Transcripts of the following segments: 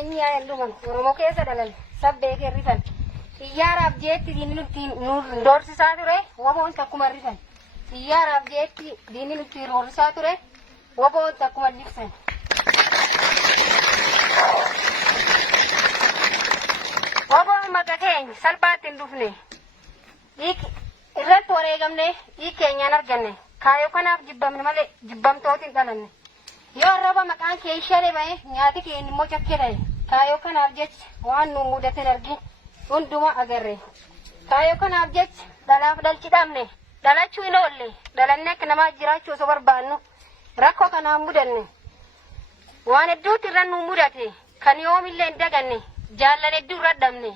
inni ayyaanduman Oromoo keessa dalan sabbee rifan xiyyaaraaf jeetti diinni nutti nu doorsisaa ture waboon takkuma rifan xiyyaaraaf jeetti diinni nutti doorsisaa ture waboon takkuma rifan waboon maqaa keenya salphaatti hin dhufne irratti wareegamne keenyaan arganne kaayoo kanaaf jibbamne malee jibbamtooti hin dhalanne yoo arraba maqaan kee ishee bahe nyaati keenya immoo cakkee ta'e kaayoo kanaaf jecha waan nu mudate argin hunduma agarre kaayoo kanaaf jecha dhalaaf dhalchi dhabne dhalachuu hin oolle dhalannee akka namaa jiraachuu osoo barbaannu rakkoo kanaan mudanne waan hedduutti irra nu mudate kan yoomillee hin daganne jaallan hedduu irra dhabne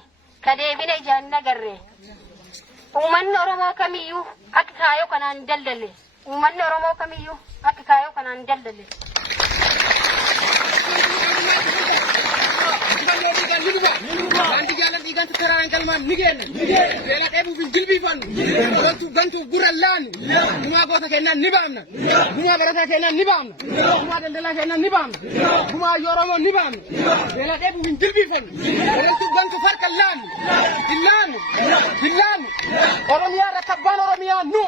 ka deebine ijaan hin agarre uummanni Oromoo kamiyyuu akka kaayoo kanaan hin daldalle uummanni Oromoo kamiyyuu akka kaayoo kanaan hin daldalle. Wanti jalan ikan sekarang kalman nigen. Bela tebu jilbi fan. Gantu gurallan. Buma kota kenan nibamna. Buma barata kenan nibamna. Buma dendela kenan nibamna. Buma yoromo nibamna. Bela tebu jilbi fan. Gantu farkallan. Dillan. Oromia rakaban Oromia nu.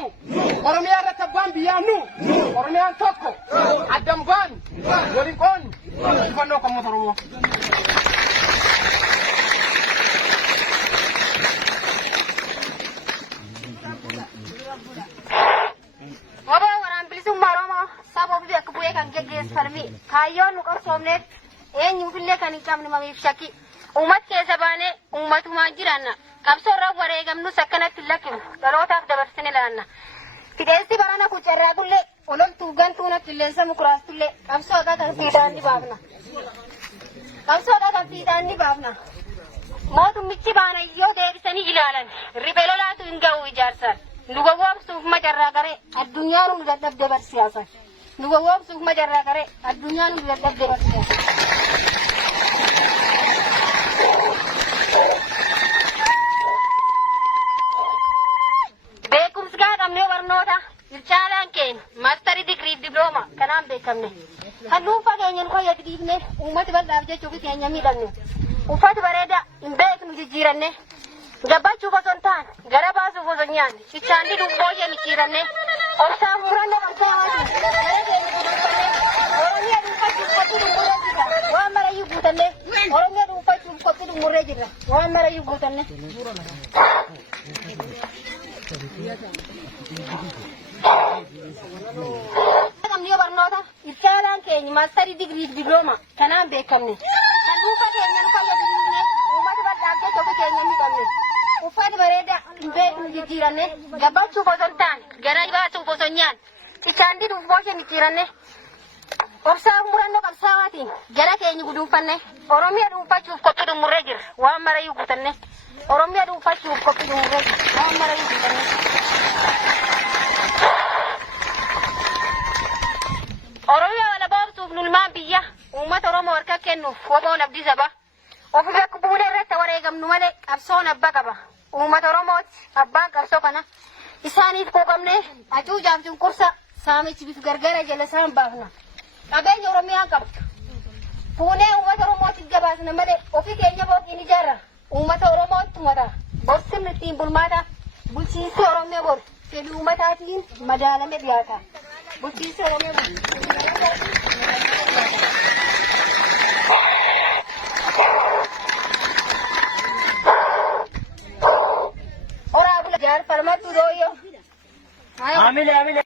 Oromia rakaban biya nu. Oromia tokko. Adam ban. Golikon. Kono kamu Oromo. Wabah orang bilisum Oromoo sabo bibi akka bu'ee kan geggeessalmi kaayyoon nu qabsoomneef eenyuufillee kan hin qabne mamiif shakki uumat keessa baanee uummatumaan jiraanna qabsoorra wareegamnus akkanatti hin lakkinu dhalootaaf dabarsine laanna fideensi barana kucarraa kullee ololtuu gantuuna qilleensa mukuraastullee qabsoodha kan fiidaan ni baafna qabsoodha kan fiidaan ni baafna mootummichi baana yoo deebisanii ilaalan riphee lolaatu hin ga'u ijaarsaan nu gowwoomsuuf macarraa garee addunyaan nu dadhabde barsiisan nu gowwoomsuuf macarraa garee addunyaan nu dadhabde barsiisan. Beekumsi gaa qabnee barnoota ilchaalaan keenya maastarii digirii diplooma kanaan beekamne kan dhuunfaa keenya nu fayyadu dhiifne uummata bal'aaf jechuuf keenya miidhamne uffata bareedaa hin beeknu jijjiiranne. Gabbachuu osoo hin taane gara baasuuf osoo nyaanne cichaandi dubboo ishee micciiranne obsaan murannoo qabsaa'aati Oromiyaa dhuunfachuuf qophii dhummurree jirra waan marayyuu guutanne Oromiyaa dhuunfachuuf qophii dhummurree jirra waan marayyuu guutanne. Qabniyoo barnoota ilchaalaan keenya maastarii digirii diplooma kanaan beekamne kan dhuunfaa keenya nu fayyadu uummata bal'aaf jecha ofii keenya miidhamne. Uffata bareedaa hin beeknu jijjiiranne gabbachuuf osoo hin taane gara baasuuf osoo nyaanne cichaandi dubboo ishee micciiranne obsaa murannoo qabsaa'aatiin gara keenya guduunfanne Oromiyaa dhuunfachuuf qophii dhummurree jirra waan marayyuu guutanne Oromiyaa dhuunfachuuf qophii dhummurree jirra waan marayyuu guutanne. Oromiyaa wala baabsuuf nulmaan biyya uummata Oromoo harka kennuuf woboon abdii saba. Ofii akka bu'uura irratti wareegamnu malee qabsoon abbaa qaba. Uummata Oromooti abbaan qabsoo kana isaaniif quuqamne hacuucaaf cunqursa saamichi bifa gargara jala isaan baafna. Qabeenya Oromiyaa qabdu. Fuunee uummata Oromootiif gabaasna malee ofii keenya booqiin ijaarra. Uummata Oromootti mata. Borsinni ittiin bulmaata. Bulchiinsi Oromiyaa bor fedhii uummataatiin madaalame dhiyaata. Bulchiinsi Oromiyaa bor. Ora, aku belajar, farmatu doyo. Ambil.